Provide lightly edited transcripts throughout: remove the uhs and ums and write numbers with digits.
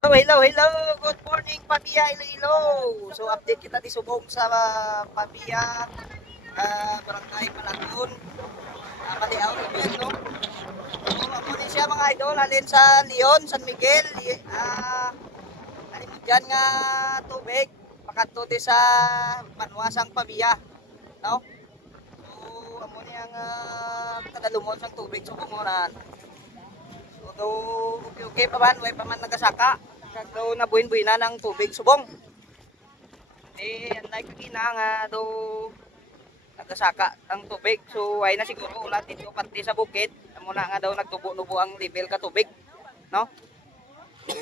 Oh, hello, hello. Good morning, Pamia Iloilo. So, update kita di Subong sa Pamia, Barangay Malagon. Maliaw, Ribet, no? So, amo din siya mga idol. Alin sa Leon, San Miguel. Alin mo dyan nga tubig. Pakanto di sa Panwasang Pamia, no? So, amo niyang kadalumon sang tubig. So, kumunan. So, okay pa man. Way pa man nagasaka. Kagdaw na buhin-buhin na ng tubig subong. Anay kagina nga do nagasaka ang tubig. So ay na siguro ulat dito pati sa bukid. Muna nga daw nagtubo-nubo ang level ka tubig, no? So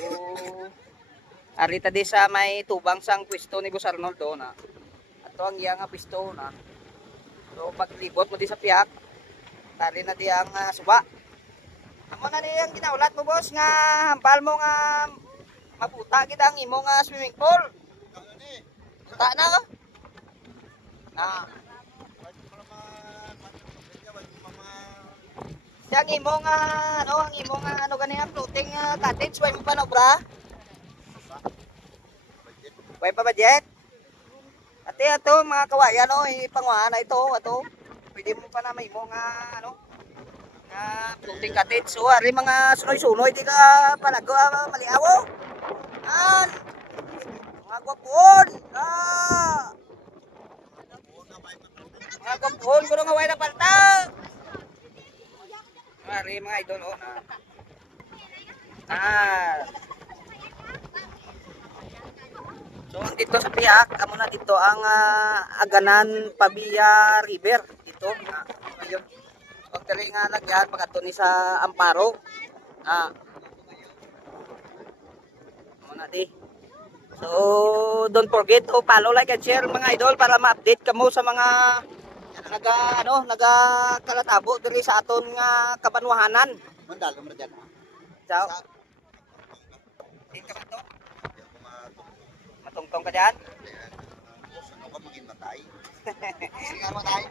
arita di sa may tubang sang pwesto ni Boss Arnold do na. Ato ang iya nga pwesto na. So paglibot mo di sa piyak, tali na di ang suba. Amo na ni ang ginaulat mo boss nga hambal mo nga maputa kita ang imo nga swimming pool. Puta na ka? Ah. Yang imo nga ang imo nga ganyan floating cottage way mo pa na bra? Way pa budget? Ate ato mga kawayan ipangwahan na ito ato. Pwede mo pa na may imo nga nga floating cottage. So ari mga sunoy-sunoy di ka palago maliawo. Mga gwapon. Mga gwapon ko nga way na palta. Ari mga idol na. So dito sa Piak, amo na dito ang Aganan Pabia River dito. Ayun. Pag dali nga lagyan pagkato ni sa Amparo. Amo na di. So don't forget to follow, like and share mga idol para ma-update kamo sa mga naga kalatabo diri sa aton nga kabanwahanan. Mandalo mo dyan ha? Ciao. Din ka ba to? Matungtong ka dyan? Ano ka maging matay? Sige nga matay.